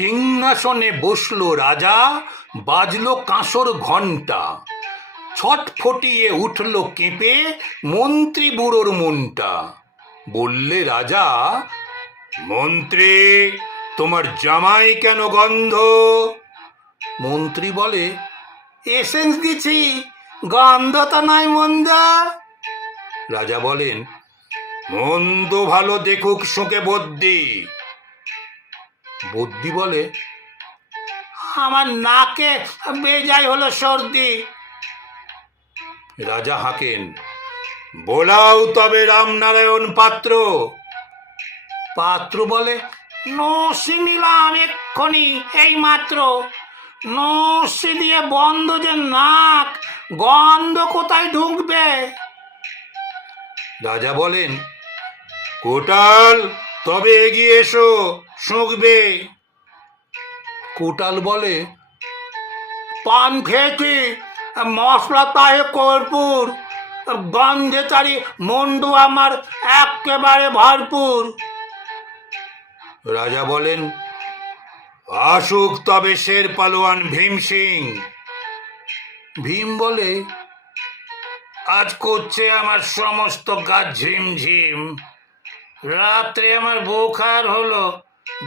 সিংহাসনে বসলো রাজা, বাজলো কাঁসর ঘণ্টা, ছটফটিয়ে উঠল কেঁপে মন্ত্রী বুড়োর মনটা। বললে রাজা, মন্ত্রী তোমার জামাই কেন গন্ধ? মন্ত্রী বলে, এসেন্স দিছি, গন্ধ তো নাই মন্দ। রাজা বলেন, মন্দ ভালো দেখুক শোকে বদ্যি। বদ্যি বলে, আমার নাকে বেজায় হলো সর্দি। রাজা হাঁকেন, বোলাও তবে রামনারায়ণ পাত্র। পাত্র বলে, নসি নিলাম এক্ষুনি, এই মাত্র। নসি দিয়ে বন্ধ যে নাক, গন্ধ কোথায় ঢুকবে? রাজা বলেন, কোটাল তবে এগিয়ে এসো, শুঁকবে। কোটাল বলে, পান খেয়েছি, মশলা তাহে কর্পূর, গন্ধে তারি মন্ডু আমার একেবারে ভরপুর। রাজা বলেন, আসুক তবে শের পালোয়ান ভীম সিং। ভীম বলে, আজ করছে আমার সমস্ত গা ঝিমঝিম, রাত্রে আমার বোখার হলো,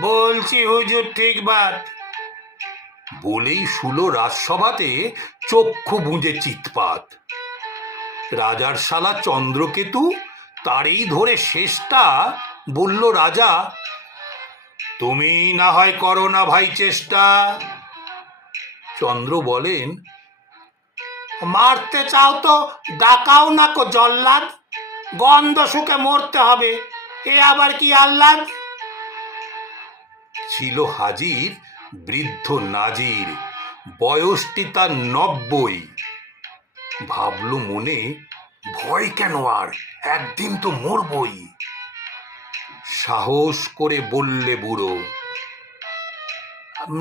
বলছি হুজুর ঠিক বাত। বলেই শুলো রাজসভাতে চক্ষু বুঁজে চিৎপাত। রাজার শালা চন্দ্রকেতু, তারই ধরে শেষটা বলল রাজা, তুমি না হয় করো না ভাই চেষ্টা। চন্দ্র বলেন, মারতে চাও তো ডাকাও না কো জল্লাদ, গন্ধ শুকে মরতে হবে, এ আবার কি আহ্লাদ। ছিল হাজির বৃদ্ধ নাজির, বয়সটি তার 90। ভাবল মনে, ভয় কেন আর, একদিন তো মরবই। সাহস করে বললে বুড়ো,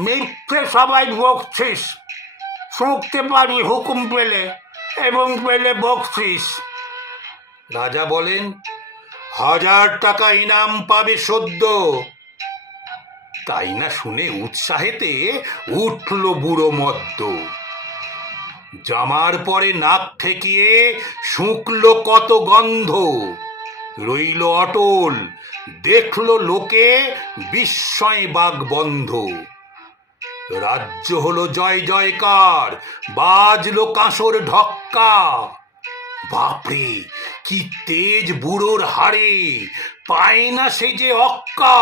মিথ্যে সবাই বকছিস, শুঁকতে পারি হুকুম পেলে, এবং পেলে বকছিস। রাজা বলেন, 1000 টাকা ইনাম পাবে সদ্য। তাই না শুনে উৎসাহেতে উঠল বুড়ো মদ্য। জামার পরে নাক ঠেকিয়ে শুঁকল কত গন্ধ, রইল অটল, দেখল লোকে বিস্ময় বাগ বন্ধ। রাজ্য হলো জয় জয়কার, বাজলো কাঁসর ঢক্কা। বাপরে কি তেজ বুড়োর হাড়ে, পায় না সে যে অক্কা।